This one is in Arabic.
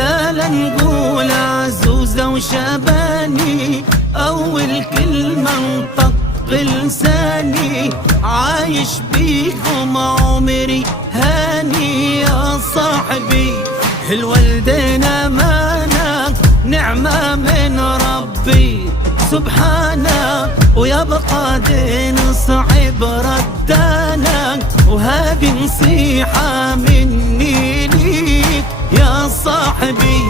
لا لا نقول عزوزة وشباني، أول كلمة انطق بلساني، عايش بيكم عمري هاني يا صاحبي. الوالدين أمانة نعمة من ربي سبحانه، ويبقى دين صعب ردانا، وهذه نصيحة مني ليك يا صاحبي.